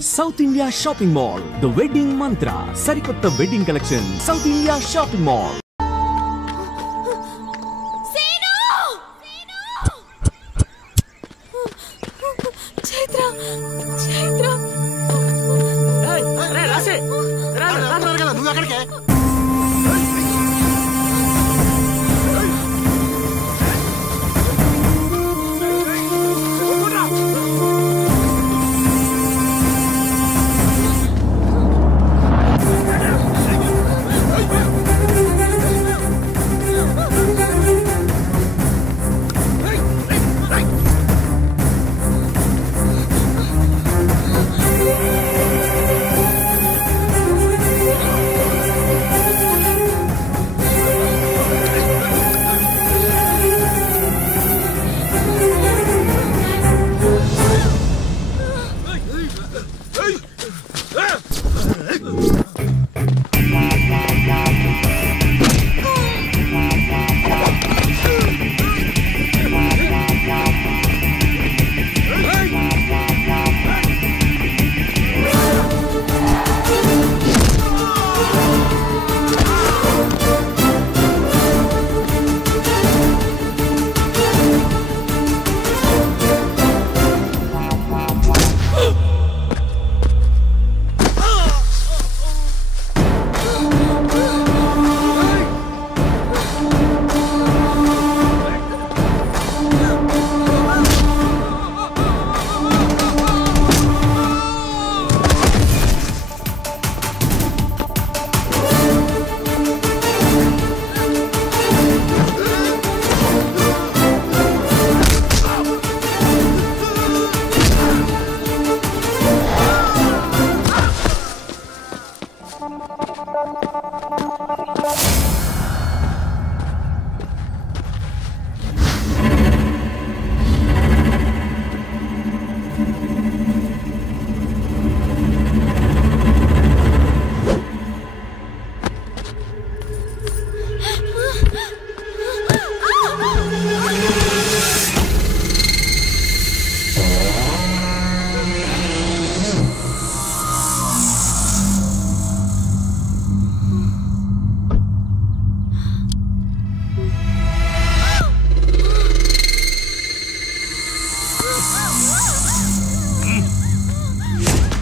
South India Shopping Mall, the wedding mantra. Sarikotta wedding collection. South India Shopping Mall.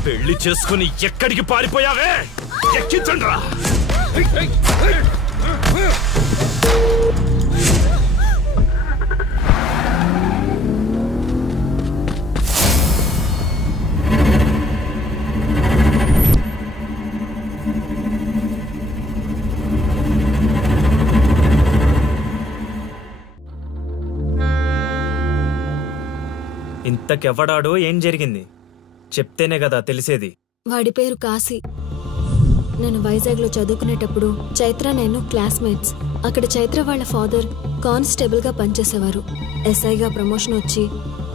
పెళ్లి చేసుకుని ఎక్కడికి పారిపోయావే? ఎక్కించండిరా. ఇంతకెవ్వడాడో ఏం జరిగింది చెప్తేనే కదా తెలిసేది. వాడి పేరు కాశీ. నేను వైజాగ్లో చదువుకునేటప్పుడు చైత్ర నేను క్లాస్మేట్స్. అక్కడ చైత్ర వాళ్ళ ఫాదర్ కానిస్టేబుల్ గా పనిచేసేవారు. ఎస్ఐగా ప్రమోషన్ వచ్చి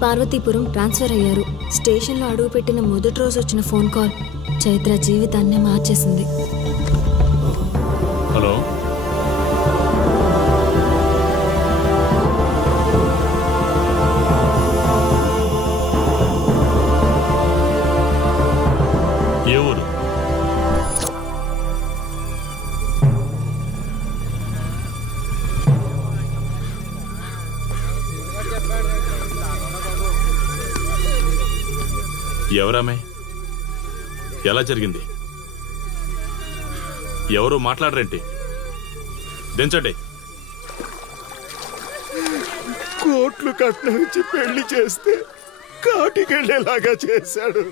పార్వతీపురం ట్రాన్స్ఫర్ అయ్యారు. స్టేషన్లో అడుగుపెట్టిన మొదటి రోజు వచ్చిన ఫోన్ కాల్ చైత్ర జీవితాన్నే మార్చేసింది. హలో, ఏ ఊరు? ఎవరామే? ఎలా జరిగింది? ఎవరు మాట్లాడరేంటి? దించండి. కోట్లు కట్నం ఇచ్చి పెళ్లి చేస్తే కాటికెళ్ళేలాగా చేశాడు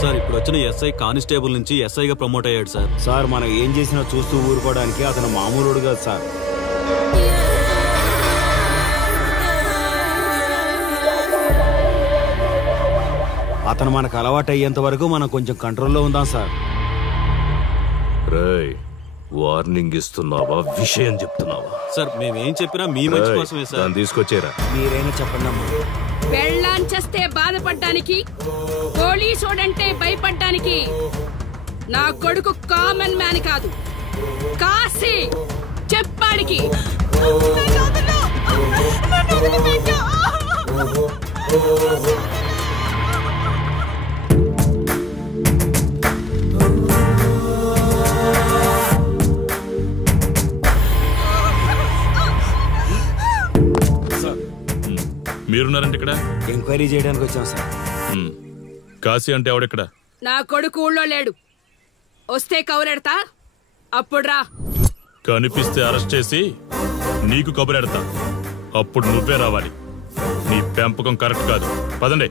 సార్. ఇప్పుడు వచ్చిన ఎస్ఐ కానిస్టేబుల్ నుంచి ఎస్ఐగా ప్రమోట్ అయ్యాడు సార్. సార్ మనం ఏం చేసినా చూస్తూ ఊరుకోవడానికి అతను మామూలుడు కాదు సార్. అతను మనకు అలవాటు అయ్యేంత వరకు మనం కొంచెం కంట్రోల్లో ఉందాం సార్. రేయ్, వార్నింగ్ ఇస్తున్నావా విషయం చెప్తున్నావా? సార్ మేమేం చెప్పినా మీ మంచి కోసమే సార్. దాన్ని తీసుకొచ్చేరా. మీరైనా చెప్పండి అమ్మా. పెళ్ళాంచేస్తే బాధపడ్డానికి, పోలీసోడంటే భయపడ్డానికి నా కొడుకు కామన్ మ్యాన్ కాదు, కాశీ. చెప్పాడికి మీరున్నారండి ఇక్కడ? ఎంక్వైరీ చేయడానికి వచ్చాం సార్. కాశీ అంటే ఎవడెక్కడ? నా కొడుకు ఊళ్ళో లేడు. వస్తే కౌరెడతా, అప్పుడు రా. కనిపిస్తే అరెస్ట్ చేసి నీకు కబురెడతా, అప్పుడు నువ్వే రావాలి. నీ పెంపకం కరెక్ట్ కాదు. పదండి.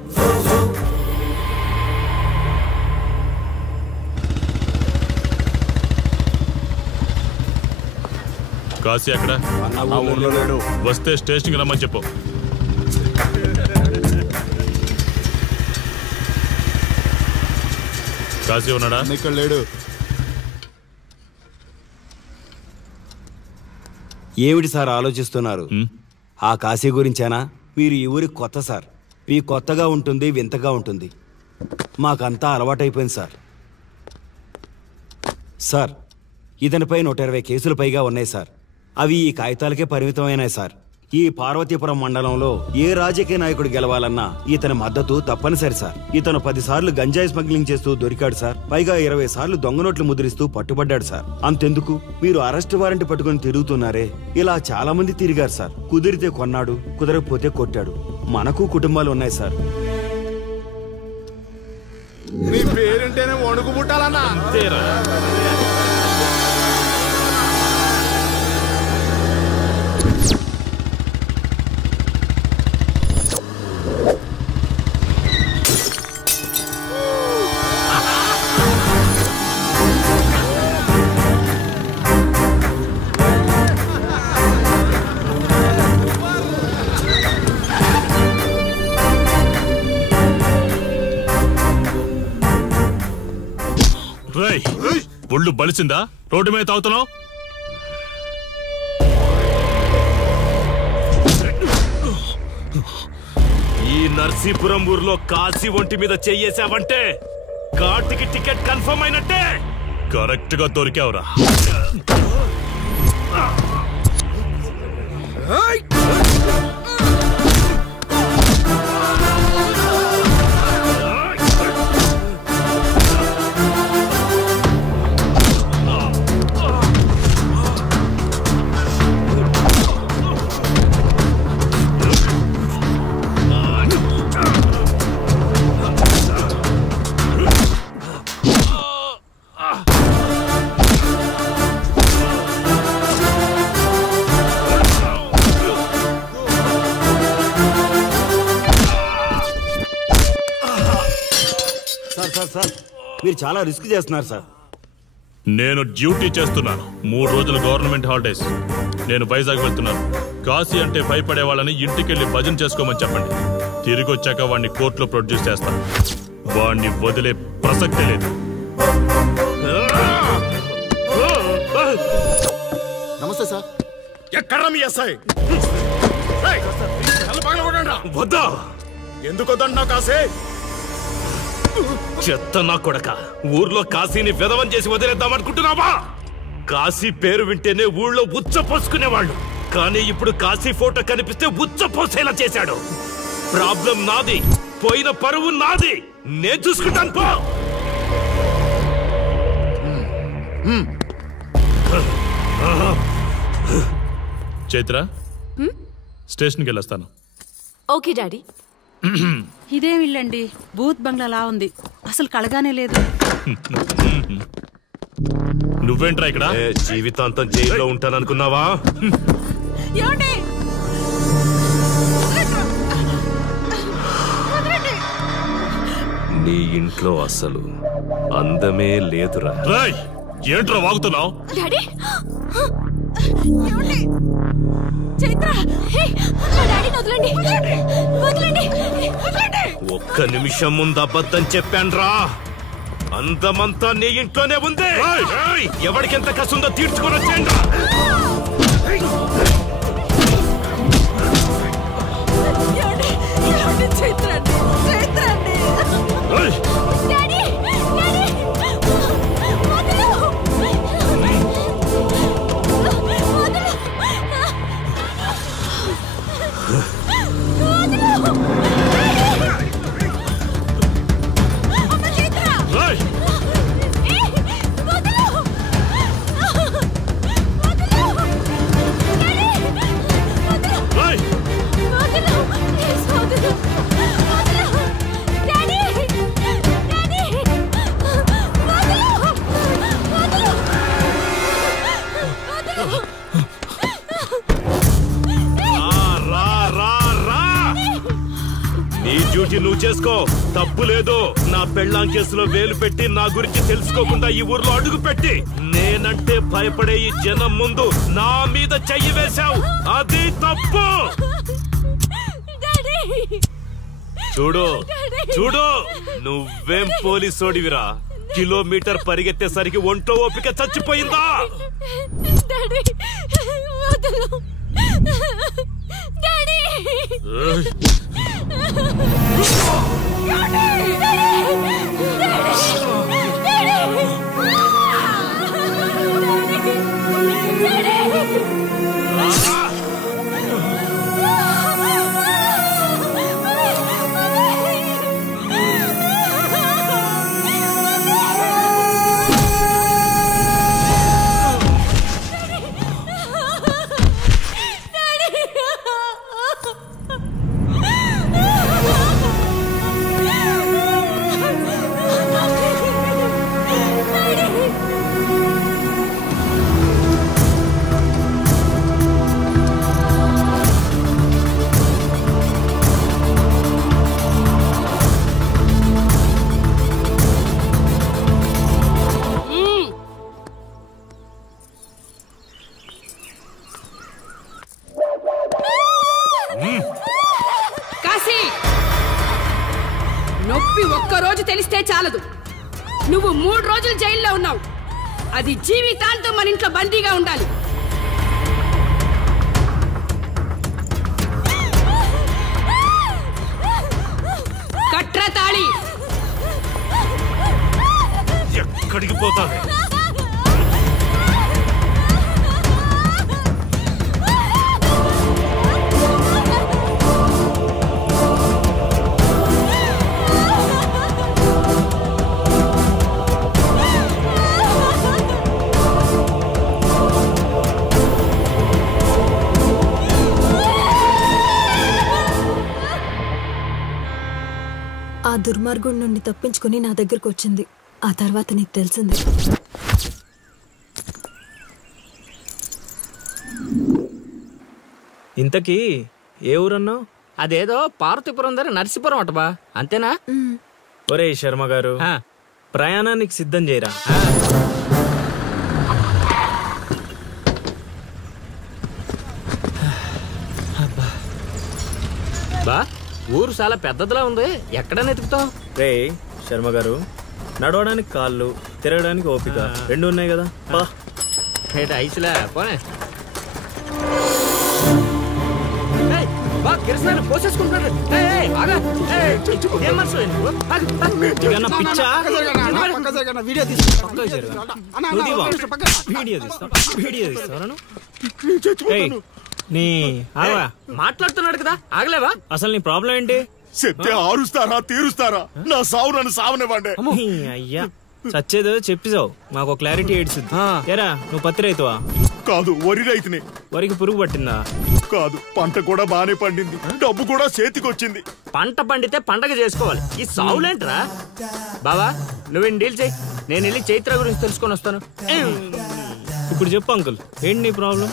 కాశీ అక్కడ? వస్తే స్టేషన్కి రమ్మని చెప్పు. కాశీ ఉన్నాడా? ఇక్కడ లేడు. ఏమిటి సార్ ఆలోచిస్తున్నారు? ఆ కాశీ గురించేనా? మీరు ఈ ఊరికి కొత్త సార్. మీ కొత్తగా ఉంటుంది, వింతగా ఉంటుంది. మాకంతా అలవాటైపోయింది సార్. సార్, ఇతనిపై 120 కేసులు పైగా ఉన్నాయి సార్. అవి ఈ కాగితాలకే పరిమితమైనాయి సార్. ఈ పార్వతీపురం మండలంలో ఏ రాజకీయ నాయకుడు గెలవాలన్నా ఇతని మద్దతు తప్పనిసరి సార్. ఇతను 10 సార్లు గంజాయి స్మగ్లింగ్ చేస్తూ దొరికాడు సార్. పైగా 20 సార్లు దొంగ నోట్లు ముద్రిస్తూ పట్టుబడ్డాడు సార్. అంతెందుకు, మీరు అరెస్ట్ వారెంట్ పట్టుకుని తిరుగుతున్నారే, ఇలా చాలా మంది తిరిగారు సార్. కుదిరితే కొన్నాడు, కుదరకపోతే కొట్టాడు. మనకు కుటుంబాలు ఉన్నాయి సార్. నీ పేరుంటేనే వణుకు పుట్టాలన్నా. ఒళ్ళు బలిసిందా? రోడ్డు మీద తాగుతున్నావు? ఈ నర్సీపురం ఊర్లో కాశీ ఒంటి మీద చెయ్యేసావంటే కార్టికి టికెట్ కన్ఫర్మ్ అయినట్టే. కరెక్ట్ గా దొరికావురా. సార్, మీరు చాలా రిస్క్ చేస్తున్నారు సార్. నేను డ్యూటీ చేస్తున్నాను. 3 రోజులు గవర్నమెంట్ హాలిడేస్. నేను వైజాగ్ వెళ్తున్నాను. కాశీ అంటే భయపడే వాళ్ళని ఇంటికెళ్ళి భజన చేసుకోమని చెప్పండి. తిరిగి వచ్చాక వాడిని కోర్టులో ప్రొడ్యూస్ చేస్తాను. వాడిని వదిలే ప్రసక్తే లేదు. నమస్తే సార్. ఎక్కడ మీ ఎస్ఐ? వద్దా? ఎందుకు వద్దన్నా కాశీ? చెత్త నా కొడక, ఊర్లో కాశీని విధవం చేసి వదిలేద్దామనుకుంటున్నావా? కాశీ పేరు వింటేనే ఊళ్ళో ఉచ్చ పోసుకునేవాళ్ళు, కానీ ఇప్పుడు కాశీ ఫోటో కనిపిస్తే ఉచ్చ పోసేలా చేశాడు. ప్రాబ్లం నాది, పోయిన పరువు నాది. నేను చూసుకుంటాను పో. చైత్ర, స్టేషన్కి వెళ్ళొస్తాను. Okay daddy. ఇదేం ఇల్లండి, బూత్ బంగ్లాలా ఉంది. అసలు కళగానే లేదు. నువ్వేంట్రా ఇక్కడ? జీవితాంతం జైల్లో ఉంటాననుకున్నావా? నీ ఇంట్లో అసలు అందమే లేదురా. ఏంట్రా వాగుతున్నావు? ఒక్క నిమిషం ముందు అబద్ధం చెప్పాన్రా. అందమంతా నీ ఇంట్లోనే ఉంది. ఎవరికి ఎంత కసుందో తీర్చుకొని వచ్చేయండి. చేసుకో, తప్పు లేదు. నా పెళ్ళాం కేసులో వేలు పెట్టి నా గురించి తెలుసుకోకుండా ఈ ఊర్లో అడుగు పెట్టి నేనంటే భయపడే ఈ జనం ముందు నా మీద చెయ్యి వేశావు, అది తప్పు. చూడు చూడు, నువ్వేం పోలీసోడివిరా? కిలోమీటర్ పరిగెత్తేసరికి ఒంట్లో ఓపిక చచ్చిపోయిందా? నొప్పి ఒక్కరోజు తెలిస్తే చాలదు, నువ్వు 3 రోజులు జైల్లో ఉన్నావు. అది జీవితాంతం మన ఇంట్లో బందీగా ఉండాలి. కట్రా తాళి. ఎక్కడికి పోతావే? ఆ దుర్మార్గుడి నుండి తప్పించుకుని నా దగ్గరకు వచ్చింది. ఆ తర్వాత నీకు తెలిసింది. ఇంతకీ ఏ ఊరన్నావు? అదేదో పార్వతీపురం దగ్గర నర్సీపురం అటబా, అంతేనా? ఒరే శర్మ గారు, ప్రయాణానికి సిద్ధం చేయరా. బా, ఊరు చాలా పెద్దదిలా ఉంది, ఎక్కడ నెతుకుతావు? రే శర్మ గారు, నడవడానికి కాళ్ళు, తిరగడానికి ఓపిక 2 ఉన్నాయి కదా. ఐసులా పోనే. పోసేసుకుంటున్నాడు. మాట్లాడుతున్నాడు కదా, ఆగలేవా? అసలు నీ ప్రాబ్లం ఏంటి? చెప్తే ఆరుస్తారా తీరుస్తారా? నా సావు నన్ను సావనివ్వండి. అయ్యా చచ్చేదో చెప్పిసావు, మాకు క్లారిటీ ఏడ్చుద్ది. ఏరా నువ్వు పత్తి రైతువా? కాదు, వరి రైతుని. వరికి పురుగు పట్టిందా? కాదు, పంట కూడా బానే పండింది, డబ్బు కూడా చేతికొచ్చింది. పంట పండితే పండగ చేసుకోవాలి, ఈ సావులేంట్రా? బావా నువ్వేం డీల్ చేయి, నేను వెళ్ళి చైత్ర గురించి తెలుసుకొని వస్తాను. ఇప్పుడు చెప్పు అంకుల్, ఏంటి నీ ప్రాబ్లం?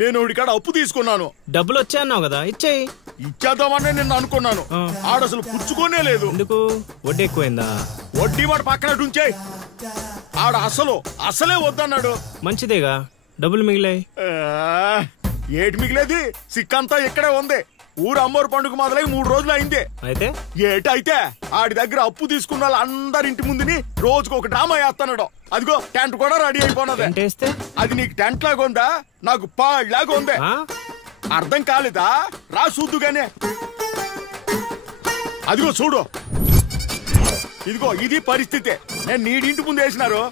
నేను ఇడికాడ అప్పు తీసుకున్నాను. డబ్బులు వచ్చాయన్నావు కదా, ఇచ్చేయి. ఇచ్చేద్దామని నేను అనుకున్నాను, ఆడసలు పుచ్చుకోనే లేదు. ఎందుకు? వడ్డీ ఎక్కువైందా? వడ్డీ వాడు పక్కన ఉంచే, ఆడ అసలే వద్దన్నాడు. మంచిదేగా, డబ్బులు మిగిలాయి. ఏటి మిగిలేది? సిక్కంతా ఇక్కడే ఉంది. ఊరు అమ్మోరు పండుగ మొదలై 3 రోజులు అయింది. అయితే ఏటైతే ఆడి దగ్గర అప్పు తీసుకున్న వాళ్ళు అందరి ఇంటి ముందుని రోజుకు ఒక డ్రామా వేస్తున్నాడు. అదిగో టెంట్ కూడా రెడీ అయిపోయినది. అది నీకు టెంట్ లాగా ఉందా, నాకు పాళ్ళలాగా ఉంది. అర్థం కాలేదా? రా చూద్దుగానే. అదిగో చూడు, ఇదిగో ఇది పరిస్థితి. నేను నీడింటి ముందు వేసినారు,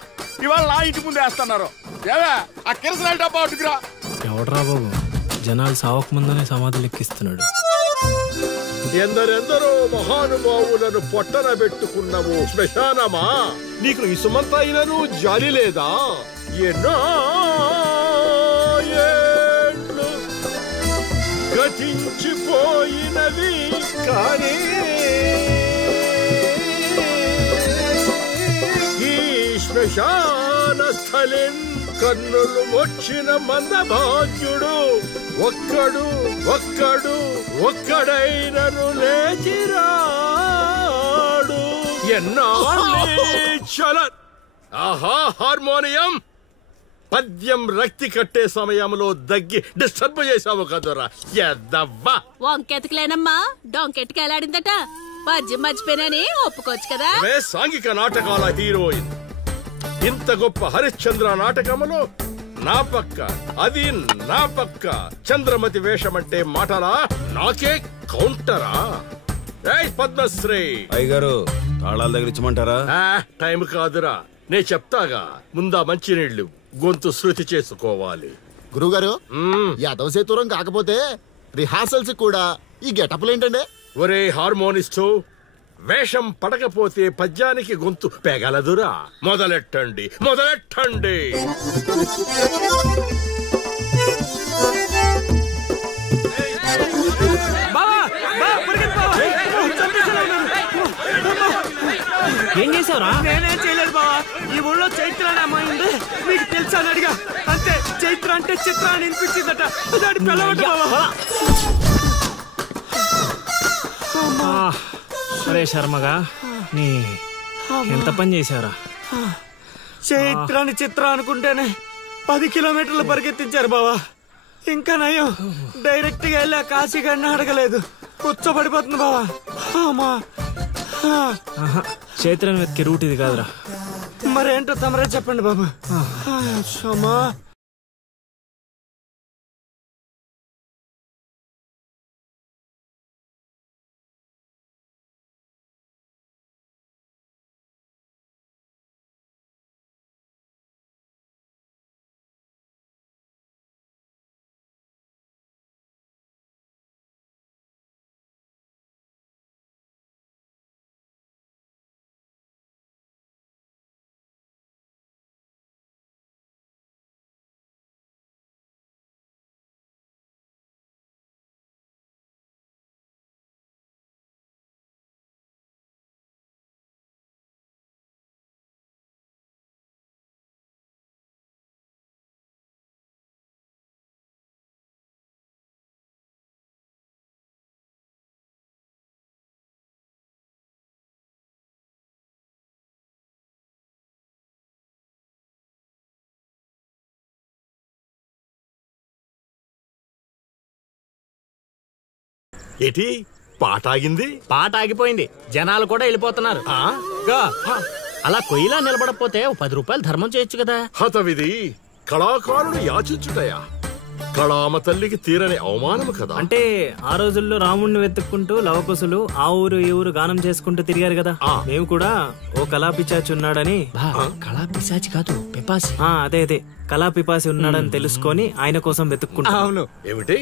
ఇవాళ నా ఇంటి ముందు వేస్తున్నారు. ఏవే ఆ కిరసనాల డబ్బా అటుకురా. ఎవడరా బాబు, జనాలు సావక ముందనే సమాధులు ఎక్కిస్తున్నాడు. ఎందరెందరో మహానుభావులను పొట్టన పెట్టుకున్నావు శ్మశానమా, నీకు ఇసుమంతైనను జాలి లేదా? ఎన్నో ఏళ్ళు గతించిపోయినవి కానీ ఈ శ్మశాన స్థలిన్ కన్నులు వచ్చిన మందభాగ్యుడు ఒక్కడైనను లేచిరా. ఆహా హార్మోనియం పద్యం రక్తి కట్టే సమయంలో దగ్గి డిస్టర్బ్ చేసావు కదరా ఎద్దవ్వా. వంకెతకలేనమ్మా డొంకెట్టుకెళ్ళాడిందట పద్యం మర్చిపోయినని ఒప్పుకోవచ్చు కదా. సాంఘిక నాటకాల హీరోయిన్ ఇంత గొప్ప హరిశ్చంద్ర నాటకములో నా పక్క అది నా పక్క చంద్రమతి వేషమంటే మాటలా నాకే కౌంటరా. పద్మశ్రీ అయ్యగారు తాళాల దగ్గర ఇచ్చమంటారా? టైం కాదురా, నే చెప్తాగా. ముందా మంచినీళ్లు గొంతు శృతి చేసుకోవాలి. గురుగారు యాదవ సేతురం కాకపోతే రిహార్సల్స్ కూడా ఈ గెటప్లేంటండి? ఒరే హార్మోనిస్టు, వేషం పడకపోతే పద్యానికి గొంతు పెగలదురా. మొదలెట్టండి మొదలెట్టండి. ఏం చేసావురా? నేనేం చేయలేదు బావా. ఈ ఊళ్ళో చైత్ర అనే అమ్మాయి ఉంది, మీకు తెలుసా అని అడిగా. అంతే, చైత్ర అంటే చిత్ర అని వినిపించిందట. దాని పిల్లవట బావా. అరే శర్మగా, నీ ఎంత పని చేశారా? చైత్రాన్ని చిత్ర అనుకుంటేనే 10 కిలోమీటర్లు పరిగెత్తించారు బావా. ఇంకా నయం డైరెక్ట్ గా వెళ్ళా కాశీగాడిని అడగలేదు. కూర్చోబడిపోతుంది బావా. చైత్రను వెతికే రూట్ ఇది కాదురా. మరేంటో తమరే చెప్పండి బాబు. అమ్మా ఏటి పాట ఆగింది? పాట ఆగిపోయింది, జనాలు కూడా వెళ్ళిపోతున్నారు. అలా కొయ్యిలా నిలబడపోతే 10 రూపాయలు ధర్మం చేయొచ్చు కదా. హతవిధి కళాకారుడు యాచించుటయా? కళామ తల్లికి తీరని అవమానము కదా. అంటే ఆ రోజుల్లో రాముణ్ణి వెతుక్కుంటూ లవకుశులు ఆ ఊరు ఈ ఊరు గానం చేసుకుంటూ తిరిగారు కదా. మేము కూడా ఓ కళాపిశాచి ఉన్నాడని. కళాపిశాచి కాదు, పిపాసి. అదే అదే కళాపిపాసి ఉన్నాడని తెలుసుకొని ఆయన కోసం వెతుక్కుంటా. అవును. ఏమిటి,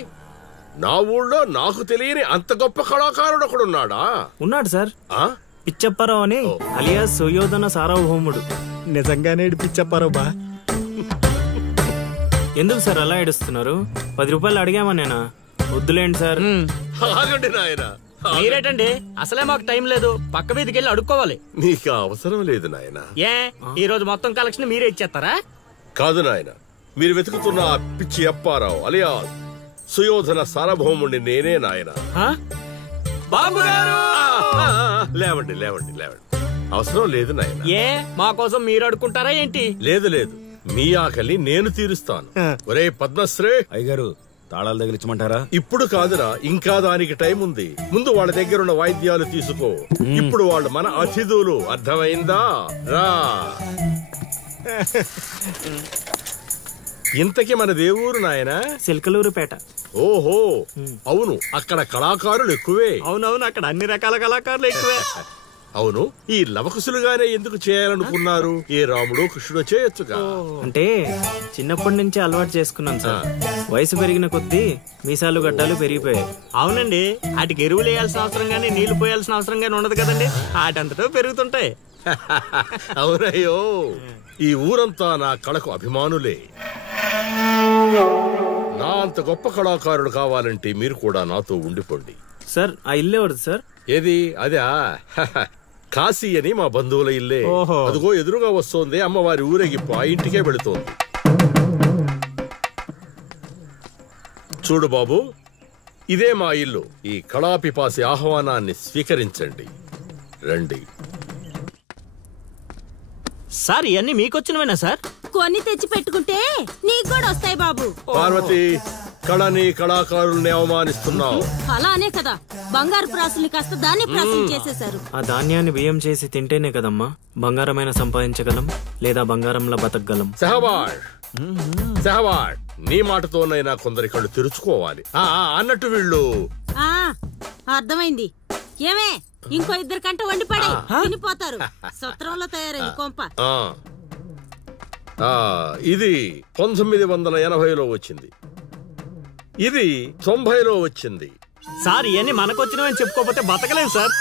నా ఊళ్ళో నాకు తెలియని అంత గొప్ప కళాకారుడు ఒకడున్నాడా? ఉన్నాడు సార్, పిచ్చప్పారావు అని, అలియాస్ సుయోధన సార్వభౌముడు. నిజంగానే పిచ్చప్పారావు బా. ఎందుకు సార్ అలా ఏడుస్తున్నారు? 10 రూపాయలు అడిగామా నేనా? వద్దులేండి సార్. ఆగండి నాయనా. మీరేటండి, అసలే మాకు టైం లేదు. పక్క వీధికి వెళ్ళి అడుక్కోవాలి. నీకు అవసరం లేదు నాయనా. ఏ ఈ రోజు మొత్తం కలెక్షన్ మీరే ఇచ్చేస్తారా? కాదు నాయన, మీరు వెతుకుతున్న ఆ పిచ్చి అప్పారావు అలియా సుయోధన సార్వభౌముడిని నేనే నాయన. బాబు గారు, లేవండి లేవండి లేవండి. అవసరం లేదు నాయన. ఏ మా కోసం మీరు అడుకుంటారా ఏంటి? లేదు లేదు, మీ ఆకలి నేను తీరుస్తాను. ఒరే పద్మశ్రీ అయ్యగారు, తాళాల దగ్గర ఇచ్చమంటారా? ఇప్పుడు కాదురా, ఇంకా దానికి టైం ఉంది. ముందు వాళ్ళ దగ్గరున్న వాయిద్యాలు తీసుకో. ఇప్పుడు వాళ్ళు మన అతిథులు, అర్థమైందా? రా. ఇంతకీ మన దేవురు నాయనా? సిల్కలూరుపేట. ఓహో, అవును, అక్కడ కళాకారులు ఎక్కువే. అవునవును, అక్కడ అన్ని రకాల కళాకారులు ఎక్కువే. అవును, ఈ లవకుశులుగానే ఎందుకు చేయాలనుకున్నారు? ఏ రాముడు కృష్ణుడు చేయొచ్చుగా. అంటే చిన్నప్పటి నుంచి అలవాటు చేసుకున్నాం సార్. వయసు పెరిగిన కొద్దీ మీసాలు గడ్డాలు పెరిగిపోయాయి. అవునండి, వాటికి ఎరువులు వేయాల్సిన అవసరం గానీ నీళ్లు పోయాల్సిన అవసరం గానీ ఉండదు కదండి. వాటంతటో పెరుగుతుంటాయి. అవునయ్యో, ఈ ఊరంతా నా కళకు అభిమానులే. నా అంత గొప్ప కళాకారుడు కావాలంటే మీరు కూడా నాతో ఉండిపోండి. సార్, ఆ ఇల్లు ఎవరిది సార్? ఏది? అదా, కాశీ అని మా బంధువుల ఇల్లే. అదిగో ఎదురుగా వస్తోంది అమ్మవారి ఊరేగింపు, ఆ ఇంటికే వెళుతోంది. చూడు బాబు, ఇదే మా ఇల్లు. ఈ కళాపిపాసి ఆహ్వానాన్ని స్వీకరించండి. రండి. సార్ ఇవన్నీ మీకొచ్చినవేనా సార్? కొన్ని తెచ్చి పెట్టుకుంటే నీకు కూడా వస్తాయి బాబు. పార్వతి, కళని కళాకారుల్ని అవమానిస్తున్నావు. అలానే కదా బంగారు ప్రాసుల్ని కాస్త ధాన్య ప్రాసులు చేసేశారు. ఆ ధాన్యాన్ని బియ్యం చేసి తింటేనే కదమ్మా బంగారమైన సంపాదించగలం, లేదా బంగారంలో బతకగలం. సెహవాడ్, నీ మాటతోనైనా కొందరి కళ్ళు తెరుచుకోవాలి. అన్నట్టు వీళ్ళు అర్థమైంది. ఏమే ఇంకో 2 కంట వండి పడే తినిపోతారు. సత్రంలో తయారైంది కొంప. ఇది 1980లో వచ్చింది, ఇది 90లో వచ్చింది. సార్ ఇవన్నీ మనకొచ్చినవని చెప్పుకోకపోతే బతకలేదు సార్.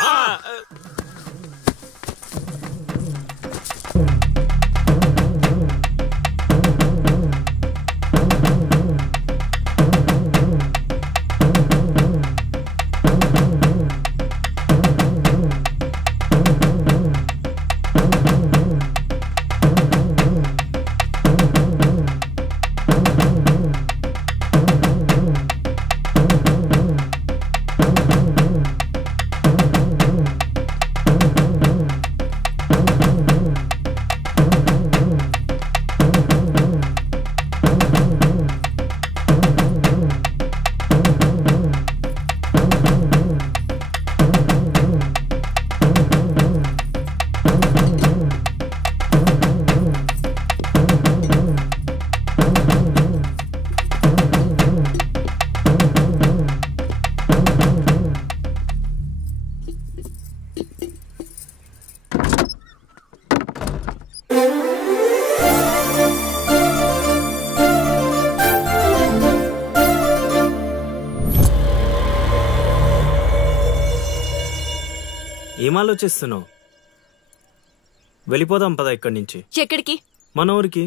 ఏం ఆలోచిస్తున్నావు? వెళ్ళిపోదాం పద ఇక్కడి నుంచి. ఎక్కడికి? మన ఊరికి.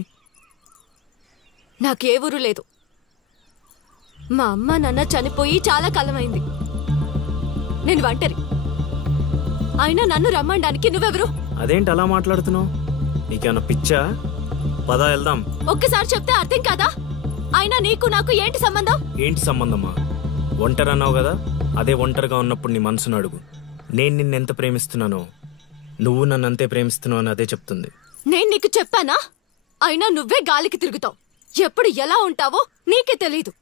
నాకే ఊరు లేదు. మా అమ్మ నాన్న చనిపోయి చాలా కాలమైంది. నేను ఒంటరి. అయినా నన్ను రమ్మడానికి నువ్వెవరు? అదేంటి అలా మాట్లాడుతున్నావు? నీకేమన్నా పిచ్చా? పద వెళ్దాం. ఒక్కసారి చెప్తే అర్థం కాదా? అయినా నీకు నాకు ఏంటి సంబంధం? ఏంటి సంబంధమా? ఒంటరి అన్నావు కదా, అదే ఒంటరిగా ఉన్నప్పుడు నీ మనసును అడుగు. నేను నిన్నెంత ప్రేమిస్తున్నానో నువ్వు నన్ను అంతే ప్రేమిస్తున్నావు అని అదే చెప్తుంది. నేను నీకు చెప్పానా? అయినా నువ్వే గాలికి తిరుగుతావు. ఎప్పుడు ఎలా ఉంటావో నీకే తెలీదు.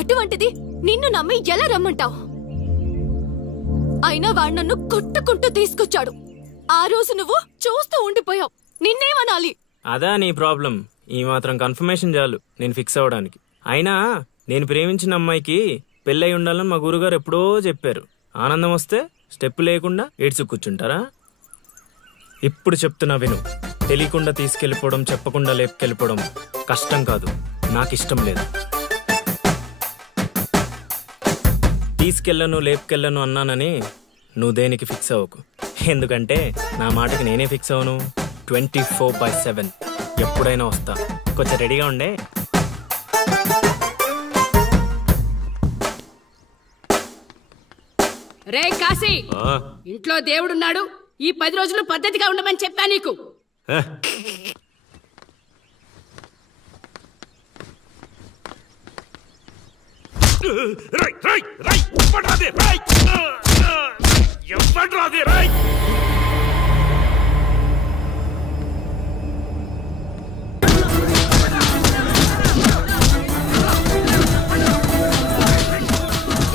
అటువంటిది నిన్ను నమ్మి ఎలా రమ్మంటావు? అయినా వాడు నన్ను కొట్టుకుంటూ తీసుకొచ్చాడు. ఆ రోజు నువ్వు చూస్తూ ఉండిపోయావు. నిన్నేమనాలి? అదా నీ ప్రాబ్లం? ఈ మాత్రం కన్ఫర్మేషన్ చాలు నేను ఫిక్స్ అవ్వడానికి. అయినా నేను ప్రేమించిన అమ్మాయికి పెళ్ళై ఉండాలని మా గురుగారు ఎప్పుడో చెప్పారు. ఆనందం వస్తే స్టెప్ లేకుండా ఏడ్చి కూర్చుంటారా? ఇప్పుడు చెప్తున్నా విను. తెలియకుండా తీసుకెళ్ళిపోవడం, చెప్పకుండా లేపుకెళ్ళిపోవడం కష్టం కాదు, నాకు ఇష్టం లేదు. తీసుకెళ్ళను లేపుకెళ్ళను అన్నానని నువ్వు దేనికి ఫిక్స్ అవ్వకు. ఎందుకంటే నా మాటకి నేనే ఫిక్స్ అవను. 24/7 ఎప్పుడైనా వస్తా. కొంచెం రెడీగా ఉండే. రే కాశీ, ఇంట్లో దేవుడున్నాడు. ఈ 10 రోజులు పద్ధతిగా ఉండమని చెప్పా నీకు.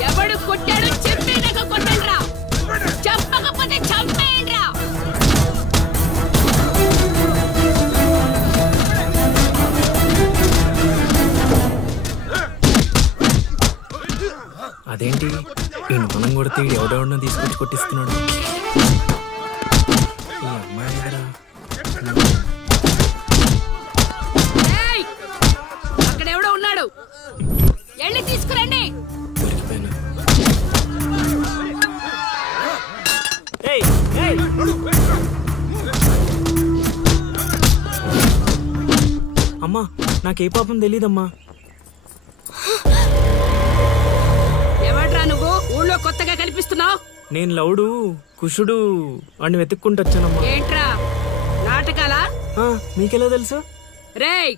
ఎవడు కొట్టాడు చెప్పేదాకా కొట్టండ్రా, చెప్పకపోతే చంపేయండ్రా. అదేంటి ఈ మనం కొడితే ఎవడెవడో తీసుకొచ్చి కొట్టిస్తున్నాడు? ఈ అమ్మాయి దగ్గర అక్కడెవడో ఉన్నాడు, వెళ్ళి తీసుకురండి. దొరికిపోయినా. అమ్మా నాకే పాపం తెలీదమ్మా. ఎవడ్రా నువ్వు? ఊళ్ళో కొత్తగా కనిపిస్తున్నావు. నేను లౌడు కుషుడు వాడిని వెతుక్కుంటూ వచ్చానమ్మా. ఏంట్రా నాటకాలా? మీకెలా తెలుసు? రేయ్,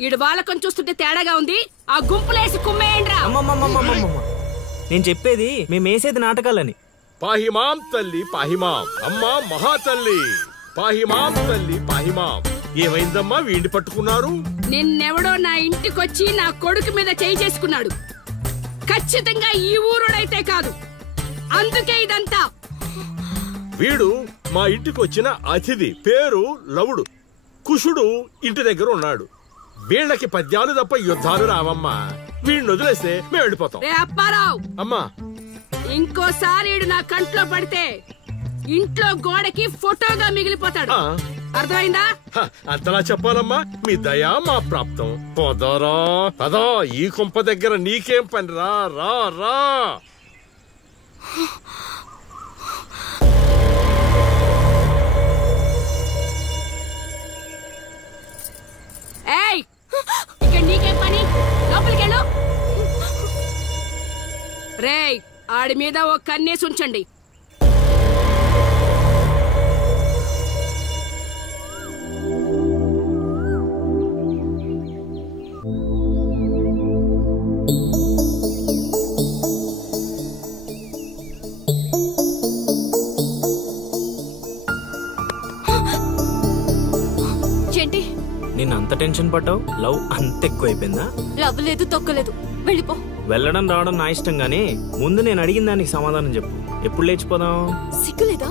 ఈడు బాలకం చూస్తుంటే తేడాగా ఉంది. ఆ గుంపులేసి కుమ్మేయండ్రా. నేను చెప్పేది మేమేసేది నాటకాలని. పాహిమాం తల్లి పాహిమాం. అమ్మా మహాతల్లి, పాహిమాం తల్లి పాహిమాం. ఏమైందమ్మా వీడిని పట్టుకున్నారు? నిన్నెవడో నా ఇంటికొచ్చి నా కొడుకు మీద చేయి చేసుకున్నాడు. ఖచ్చితంగా ఈ ఊరుడైతే కాదు, అందుకే ఇదంతా. వీడు మా ఇంటికి వచ్చిన అతిథి, పేరు లవుడు. కుషుడు ఇంటి దగ్గర ఉన్నాడు. వీళ్ళకి పద్యాలు తప్ప యుద్ధాలు రావమ్మా. వీడిని వదిలేస్తే మేము వెళ్ళిపోతాం. రే అప్పారావు, అమ్మా ఇంకోసారి నా కంట్లో పడితే ఇంట్లో గోడకి ఫోటోగా మిగిలిపోతాడు. అర్థమైందా? అంతలా చెప్పాలమ్మా, మీ దయా మా ప్రాప్తం. పోదారా పదా, ఈ కుంప దగ్గర నీకేం పని? రా రా రా. ఏయ్, ఇక్కడ నీకేం పని? లోపలికెళ్ళు. రేయ్, ఆడి మీద ఓ కన్నేసి ఉంచండి. నిన్ను అంత టెన్షన్ పడ్డావు? లవ్ అంత ఎక్కువైపోయిందా? లవ్ లేదు, తొక్కలేదు, వెళ్ళిపో. వెళ్ళడం రావడం నా ఇష్టం గానీ ముందు నేను అడిగిన దానికి సమాధానం చెప్పు. ఎప్పుడు లేచిపోదాం? సిగ్గులేదా?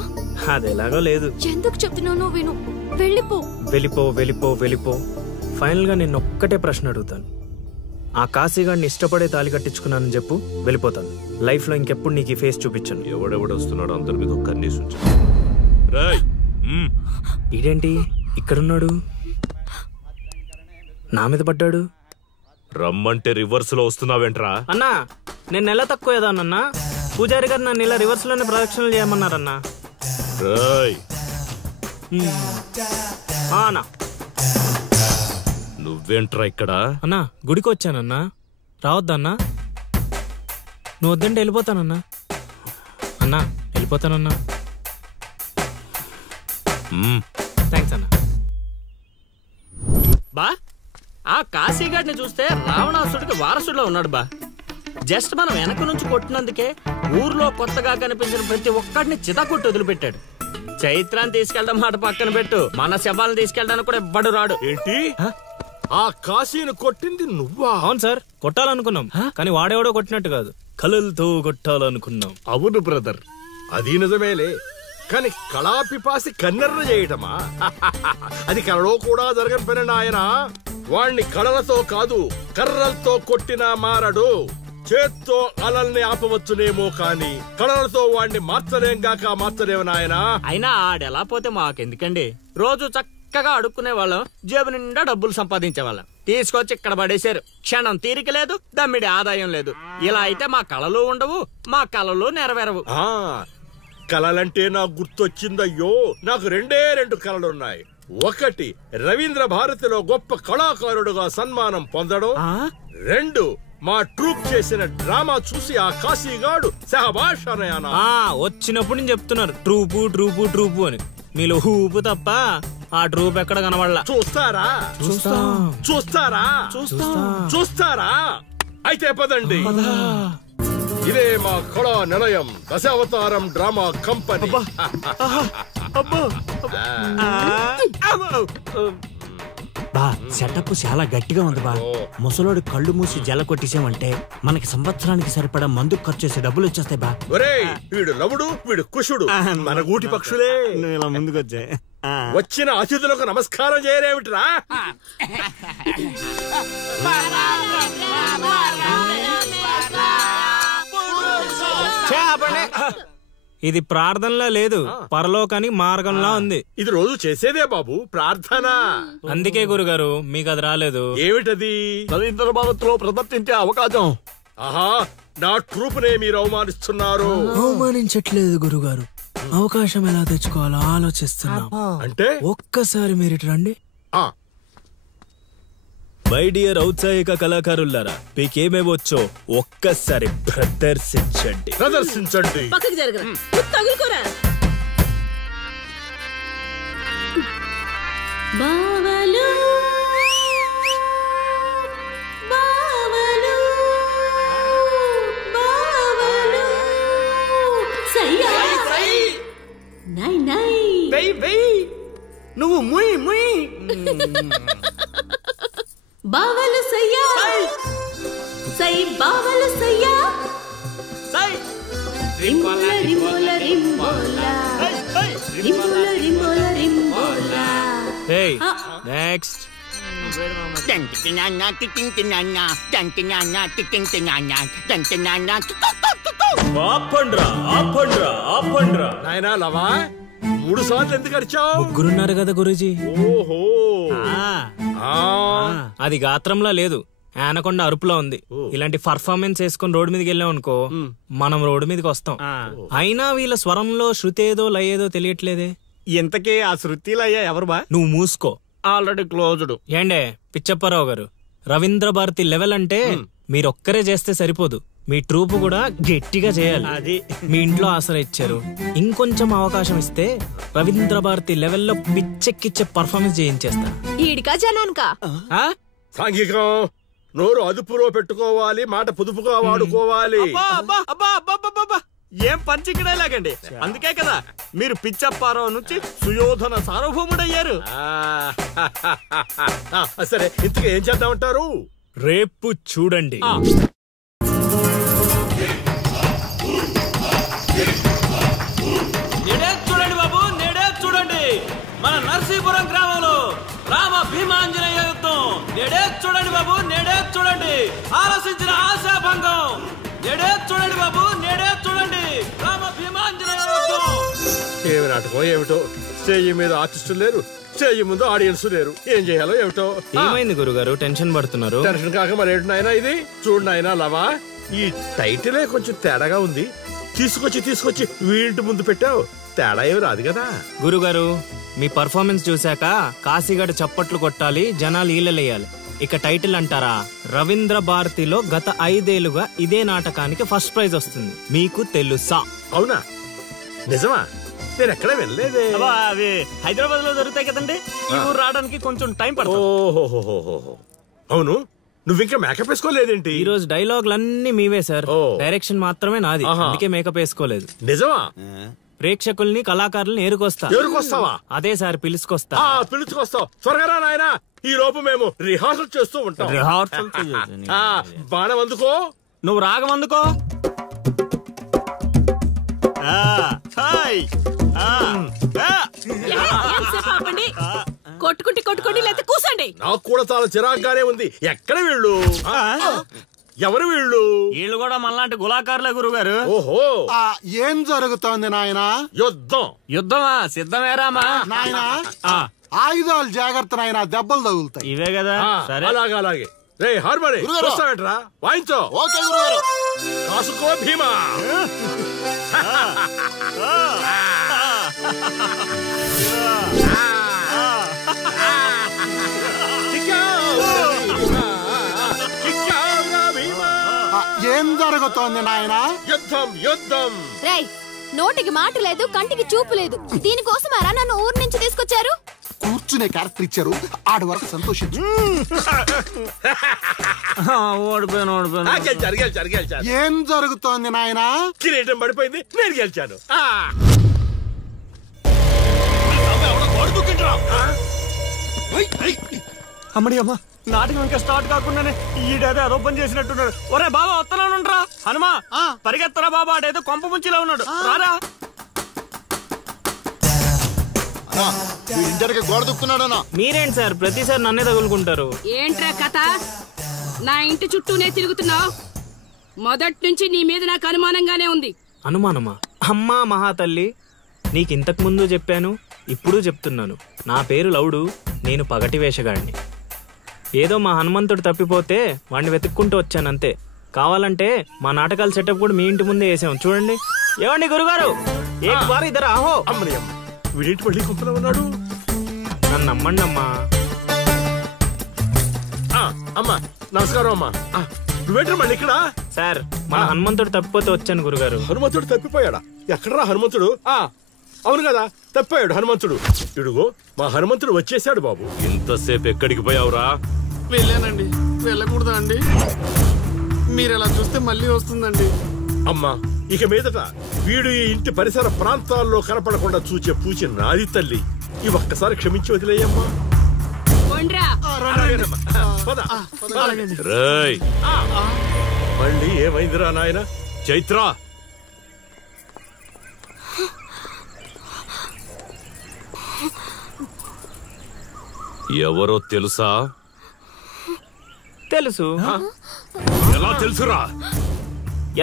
అది ఎలాగో లేదు. ఎందుకు చెప్తున్నావు? విను, వెళ్ళిపో. వెళ్ళిపో వెళ్ళిపో వెళ్ళిపో. ఫైనల్ గా నేను ఒక్కటే ప్రశ్న అడుగుతాను. ఆ కాశీగాడిని ఇష్టపడే తాళి కట్టించుకున్నానని చెప్పు, వెళ్ళిపోతాను. లైఫ్ లో ఇంకెప్పుడు నీకు ఫేస్ చూపించాను. ఎవడెవడొస్తున్నాడు అందరి మీద ఒక్క కన్నేసి ఉంచు. ఇదేంటి ఇక్కడున్నాడు? నా మీద పడ్డాడు. రమ్మంటే రివర్స్ లో వస్తున్నావేంట్రా? అన్నా, నేను నెల తక్కువ ఏదానన్నా. పూజారి గారు నన్ను ఇలా రివర్స్ లోనే ప్రదక్షిణలు చేయమన్నారన్నా. అన్నా, నువ్వేంట్రా ఇక్కడ? అన్నా, గుడికి వచ్చానన్నా. రావద్దన్నా? నువ్వు వద్దంటే వెళ్ళిపోతానన్నా. అన్నా, వెళ్ళిపోతానన్నా. థ్యాంక్స్ అన్నా. బా, ఆ కాశీగాడిని చూస్తే రావణాసుడికి వారసుడిలో ఉన్నాడు బా. జస్ట్ మనం వెనక నుంచి కొట్టినందుకే ఊర్లో కొత్తగా కనిపించిన ప్రతి ఒక్కడిని చితకొట్టి వదిలిపెట్టాడు. చైత్రాన్ని తీసుకెళ్ళడం మాట పక్కన పెట్టు, మన శవాలను తీసుకెళ్ళడానికి కూడా ఎవ్వడు రాడు. ఏంటి? ఆ కాశీని కొట్టింది నువ్వా? అవును సార్, కొట్టాలనుకున్నాం కానీ వాడేవాడో కొట్టినట్టు కాదు, కలలతో కొట్టాలనుకున్నాం. అవును బ్రదర్, అది నిజమేలే. కానీ కళాపిపాసి కన్నెర్ర చేయటమా? అది కళలో కూడా జరగని పని నాయన. వాణ్ణి కళలతో కాదు కర్రలతో కొట్టినా మారడు. చేత్తో అలల్ని ఆపవచ్చునేమో కానీ కళలతో వాణ్ణి మార్చలేము నాయన. అయినా ఆడెలా పోతే మాకెందుకండి? రోజు చక్కగా అడుక్కునే వాళ్ళం, జేబు నిండా డబ్బులు సంపాదించే వాళ్ళం. తీసుకొచ్చి ఇక్కడ పడేశారు. క్షణం తీరిక లేదు, దమ్మిడి ఆదాయం లేదు. ఇలా అయితే మా కళలు ఉండవు, మా కళలు నెరవేరవు. కళలంటే నాకు గుర్తొచ్చిందయ్యో, నాకు రెండు కళలున్నాయి. ఒకటి, రవీంద్ర భారతిలో గొప్ప కళాకారుడుగా సన్మానం పొందడం. 2, మా ట్రూప్ చేసిన డ్రామా చూసి ఆ కాశీగాడు సహబాష్ అనయానా. వచ్చినప్పుడు నేను చెప్తున్నారు ట్రూపు ట్రూపు ట్రూపు అని. మీలో ఊపు తప్ప ఆ ట్రూప్ ఎక్కడ కనబడలా. చూస్తారా? అయితే పదండి. ఇదే మా కళా నిలయం, దశావతారం డ్రామా కంపెనీ. బా, సెటప్ చాలా గట్టిగా ఉంది బా. ముసలోడు కళ్ళు మూసి జల కొట్టేసామంటే మనకి సంవత్సరానికి సరిపడా మందు ఖర్చు చేసే డబ్బులు వచ్చేస్తాయి బా. ఒరేయ్, వీడు లవుడు, వీడు కుషుడు, మన గూటి పక్షులే. ఇలా ముందుకొచ్చే వచ్చిన అతిథులకు నమస్కారం చేయరేమిట్రా? ఇది ప్రార్థనలా లేదు, పరలోకానికి మార్గంలా ఉంది. ఇది రోజు చేసేదే బాబు ప్రార్థన. అందుకే గురుగారు మీకు అది రాలేదు. ఏమిటది? రవీంద్ర భారతిలో ప్రదర్శించే అవకాశం. ఆహా, నా ట్రూప్ నే మీరు అవమానిస్తున్నారు. అవమానించట్లేదు గురుగారు, అవకాశం ఎలా తెచ్చుకోవాలో ఆలోచిస్తున్నాం. అంటే ఒక్కసారి మీరు ఇటు రండి. మై డియర్ ఔత్సాహిక కళాకారులారా, మీకేమేమొచ్చో ఒక్కసారి ప్రదర్శించండి. పక్కకి జరగరా, తగులుకోరా. బావలు బావలు బావలు సయ్యా నై నై నువ్వు ముయ్ ముయ్. బావలు సయ్యా సై బావలు సయ్యా సై రింబోల రింబోల రింబోల రింబోల రింబోల రింబోల. Hey, next. నాయనా లవా 3 సార్లు ఎందుకు అరిచావు? ముగ్గురున్నారు కదా గురూజీ. ఓహో అది గాత్రంలా లేదు, ఆనకొండ అరుపులో ఉంది. ఇలాంటి పర్ఫార్మెన్స్ వేసుకుని రోడ్డు మీదకి వెళ్ళాం అనుకో, మనం రోడ్డు మీదకి వస్తాం. అయినా వీళ్ళ స్వరంలో శృతి ఏదో లయ ఏదో తెలియట్లేదే. ఇంతకీ ఆ శృతిలో అయ్యా ఎవరు బా? నువ్వు మూసుకో, ఆల్రెడీ క్లోజ్డ్. ఏండే పిచ్చప్పారావు గారు, రవీంద్ర భారతి లెవెల్ అంటే మీరొక్కరే చేస్తే సరిపోదు, మీ ట్రూప్ కూడా గట్టిగా చేయాలి. అది మీ ఇంట్లో ఆసరా ఇచ్చారు, ఇంకొంచెం అవకాశం ఇస్తే రవీంద్ర భారతి లెవెల్లో పిచ్చెక్కిచ్చే పర్ఫార్మెన్స్ చేయించేస్తా. ఈడికా జనానికా? సాంఘికం నోరు అదుపులో పెట్టుకోవాలి, మాట పొదుపుగా వాడుకోవాలి. ఏం పంచికడే లాగండి. అందుకే కదా మీరు పిచ్చప్పారావు నుంచి సుయోధన సార్వభౌముడయ్యారు. సరే ఇంతకు ఏం చేద్దామంటారు? రేపు చూడండి. నేడే చూడండి బాబు, నేడే చూడండి. మన నర్సీపురం గ్రామంలో రామ భీమాంజనేయ యుద్ధం. నేడే చూడండి బాబు, నేడే చూడండి. ఆలోచించిన ఆశాభంగం. నేడే చూడండి బాబు, నేడే చూడండి. రామ భీమాంజనేయ యుద్ధం. ఏమి నాటకం ఏమిటో, స్టేజ్ మీద ఆర్టిస్టులు లేరు, స్టేజ్ ముందు ఆడియన్స్ లేరు. ఏం చేయాలో ఏమిటో. ఏమైంది గురుగారు, టెన్షన్ పడుతున్నారు? టెన్షన్ కాక మరేంటి నాయనా ఇది? చూడు నాయనా లవా, ఈ టైటిలే కొంచెం తేడాగా ఉంది. తీసుకొచ్చి వీడింటి ముందు పెట్టావు, తేడా ఏమి రాదు కదా. గురుగారు, మీ పర్ఫార్మెన్స్ చూశాక కాశీగఢ్ చప్పట్లు కొట్టాలి, జనాలు ఈలలేయాలి. ఇక టైటిల్ అంటారా? రవీంద్ర భారతిలో గత 5 ఏళ్లుగా ఇదే నాటకానికి ఫస్ట్ ప్రైజ్ వస్తుంది. మీకు తెలుసా? అవునా? నిజమా? నేను ఎక్కడ వెళ్ళలేదే. అవి హైదరాబాద్ లో జరుగుతాయి కదండి, ఈ ఊరు రావడానికి కొంచెం టైం పడుతుంది. ఓహో అవును, నువ్వు ఇంకా మేకప్ వేసుకోలేదేంటి? ఈ రోజు డైలాగులన్నీ మీవే సార్, డైరెక్షన్ మాత్రమే నాది, అందుకే మేకప్ వేసుకోలేదు. నిజమా? ప్రేక్షకుల్ని కళాకారుల్ని ఏరుకొస్తావా? అదే సార్, పిలుచుకొస్తా. పిలుచుకొస్తావు, త్వరగా రా నాయనా. ఈ లోపు మేము రిహార్సల్ చేస్తూ ఉంటాం. రిహార్సల్ బాణం అందుకో, నువ్వు రాగం అందుకో. కొట్టుకుంటే లేకపోతే కూసండి. నాకు కూడా చాలా చిరాగ్గానే ఉంది. ఎక్కడ వీళ్ళు? ఎవరు వీళ్ళు? వీళ్ళు కూడా మనలాంటి గులాకారులే గురుగారు. ఓహో, ఏం జరుగుతోంది నాయనా? యుద్ధమా? సిద్ధమేరామా నాయనా? ఆయుధాలు జాగ్రత్త నాయనా, దెబ్బలు తగులుతాయి. ఇవే కదా. సరే అలాగే. రే హార్మోని వస్తావేంట్రా? వాయించో. ఓకే గురుగారు. కాసుకో భీమా. ఏం జరుగుతోంది నాయనా? యుద్ధం. రేయ్, నోటికి మాట లేదు, కంటికి చూపు లేదు. దీనికోసమారా నన్ను ఊరు నుంచి తీసుకొచ్చారు? కూర్చునే క్యారెక్టర్ ఇచ్చారు, ఆడి వరకు సంతోషించు. గెలిచారు. ఏం జరుగుతోంది నాయనా? కిరీటం పడిపోయింది, నేను గెలిచాను. అమ్మడి అమ్మ, నాటకం ఇంకా స్టార్ట్ కాకుండానే ఈడేదో అదోపం చేసినట్టున్నాడు. ఒరే బాబా, వస్తున్నానుండ్రా. హనుమా పరిగెత్తరా బాబా, ఆడేదో కొంప ముంచిలా ఉన్నాడు. రారా. గోడ దుక్కున్నాడనా? మీరేంటి సార్ ప్రతిసారి నన్నే తగులుకుంటారు? ఏంట్రా కథ? నా ఇంటి చుట్టూనే తిరుగుతున్నావు. మొదటి నుంచి నీ మీద నాకు అనుమానంగానే ఉంది. అనుమానమా? అమ్మా మహాతల్లి, నీకింతకు ముందు చెప్పాను, ఇప్పుడు చెప్తున్నాను. నా పేరు లవుడు, నేను పగటి వేషగాడిని. ఏదో మా హనుమంతుడు తప్పిపోతే వాడిని వెతుక్కుంటూ వచ్చానంతే. కావాలంటే మా నాటకాల సెటప్ కూడా మీ ఇంటి ముందే వేసాం, చూడండి. ఏమండి గురుగారు, ఏక్ బార్ ఇద్దరు ఆహో. వీడింటి మళ్ళీ కుప్పలో ఉన్నాడు. నన్ను నమ్మండి అమ్మా. అమ్మా నమస్కారం అమ్మా. నువ్వేంటి మళ్ళీ ఇక్కడ? సార్, మన హనుమంతుడు తప్పిపోతే వచ్చాను గురుగారు. హనుమంతుడు తప్పిపోయాడా? ఎక్కడరా హనుమంతుడు? అవును కదా, తప్పిపోయాడు హనుమంతుడు. ఇడుగో మా హనుమంతుడు వచ్చేసాడు బాబు. ఇంతసేపు ఎక్కడికి పోయావురా? వెళ్ళానండి. వెళ్ళకూడదా అండి? మీరు ఎలా చూస్తే మళ్ళీ వస్తుందండి. అమ్మా, ఇక మీదట వీడు ఈ ఇంటి పరిసర ప్రాంతాల్లో కనపడకుండా చూచే పూచి నాది తల్లి. ఈ ఒక్కసారి క్షమించి వదిలేయమ్మా. కొండ్రా రేయ్, మళ్ళీ ఏమైందిరా నాయన? చైత్ర ఎవరో తెలుసా? తెలుసు. ఎలా తెలుసురా?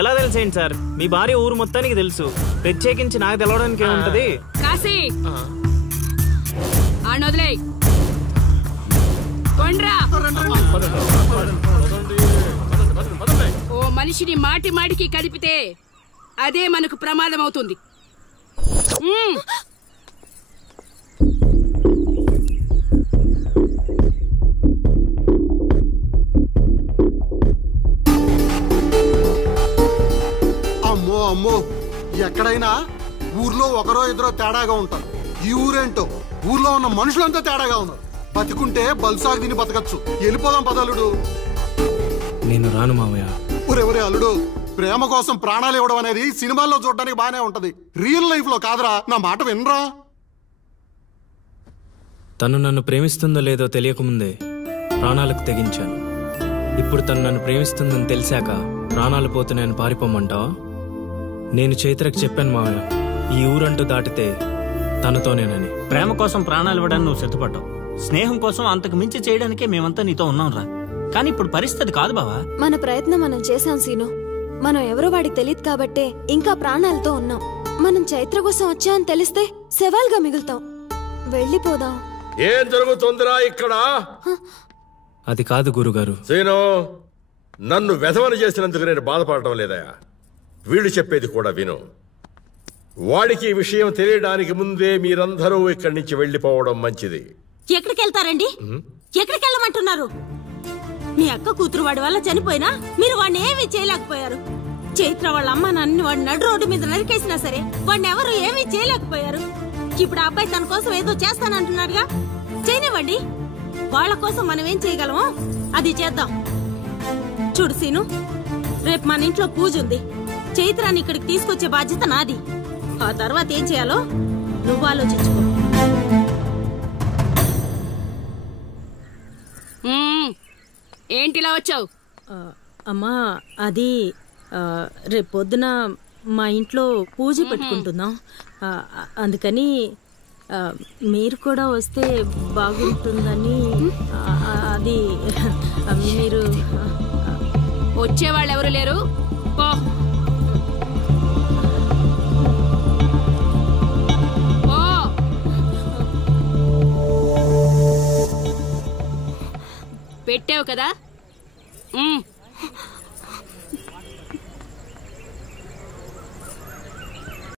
ఎలా తెలుసేంటి సార్, మీ భార్య ఊరు మొత్తానికి తెలుసు. ప్రత్యేకించి నాకు తెలవడానికి ఏముంటది? కాశీ ఆనొదిలే కొండ్రా. ఓ మనిషిని మాటి మాటికి కదిపితే అదే మనకు ప్రమాదం అవుతుంది. అమ్మో అమ్మో, ఎక్కడైనా ఊర్లో ఒకరో ఇద్దరో తేడాగా ఉంటారు. ఈ ఊరేంటో ఊర్లో ఉన్న మనుషులంతా తేడాగా ఉన్నారు. బతికుంటే బల్సాగు తిని బతకచ్చు. వెళ్ళిపోదాం పదలుడు. నేను రాను మావయ్య. ఒరే అల్లుడు, ప్రేమ కోసం ప్రాణాలు ఇవ్వడం అనేది సినిమాల్లో చూడడానికి బానే ఉంటది, రియల్ లైఫ్ లో కాదురా. నా మాట వినరా? తను నన్ను ప్రేమిస్తుందో లేదో తెలియకముందే ప్రాణాలకు తెగించాను. ఇప్పుడు తను నన్ను ప్రేమిస్తుందని తెలిసాక ప్రాణాలు పోతున్నాయని పారిపోమంటావా? నేను చైత్రకు చెప్పాను మావయ్య, ఈ ఊరంటూ దాటితే తనతోనేనని. ప్రేమ కోసం ప్రాణాలు ఇవ్వడానికి నువ్వు సిద్ధపడ్డావు. స్నేహం కోసం అంతకు మించి చేయడానికే మేమంతా నీతో ఉన్నాం రా. కానీ ఇప్పుడు పరిస్థితి కాదు బావా. మన ప్రయత్నం మనం చేశాం సీను. మనం ఎవరో వాడికి తెలియదు కాబట్టే ఇంకా ప్రాణాలతో ఉన్నాం. మనం చైత్ర కోసం వచ్చామని తెలిస్తే శవాల్గా మిగులుతాం. వెళ్ళిపోదాం. ఏం జరుగుతుందిరా ఇక్కడ? అది కాదు గురుగారు. సీను, నన్ను వెధవని చేసినందుకు నేను బాధపడటం లేదయా. వీళ్ళు చెప్పేది కూడా విను. వాడికి ఈ విషయం తెలియడానికి ముందే మీరందరూ ఇక్కడి నుంచి వెళ్ళిపోవడం మంచిది. ఎక్కడికి వెళ్తారండి? ఎక్కడికి వెళ్ళమంటున్నారు? మీ అక్క కూతురు వాడి వల్ల చనిపోయినా మీరు వాడిని ఏమీ చేయలేకపోయారు. చైత్ర వాళ్ళ అమ్మ నాన్నని వాడిని నడు రోడ్డు మీద నరికేసినా సరే వాడిని ఎవరు ఏమీ చేయలేకపోయారు. ఇప్పుడు ఆ అబ్బాయి తన కోసం ఏదో చేస్తానంటున్నాడుగా, చేయనివ్వండి. వాళ్ళ కోసం మనం ఏం చేయగలమో అది చేద్దాం. చూడు సీను, రేపు మన ఇంట్లో పూజ ఉంది. చైత్రాన్ని ఇక్కడికి తీసుకొచ్చే బాధ్యత నాది. ఆ తర్వాత ఏం చేయాలో నువ్వు ఆలోచించుకో. ఏంటిలా వచ్చావు? అమ్మా, అది రేపు పొద్దున మా ఇంట్లో పూజ పెట్టుకుంటున్నాం. అందుకని మీరు కూడా వస్తే బాగుంటుందని. అది మీరు వచ్చేవాళ్ళు ఎవరు లేరు. పో పెట్టావు కదా.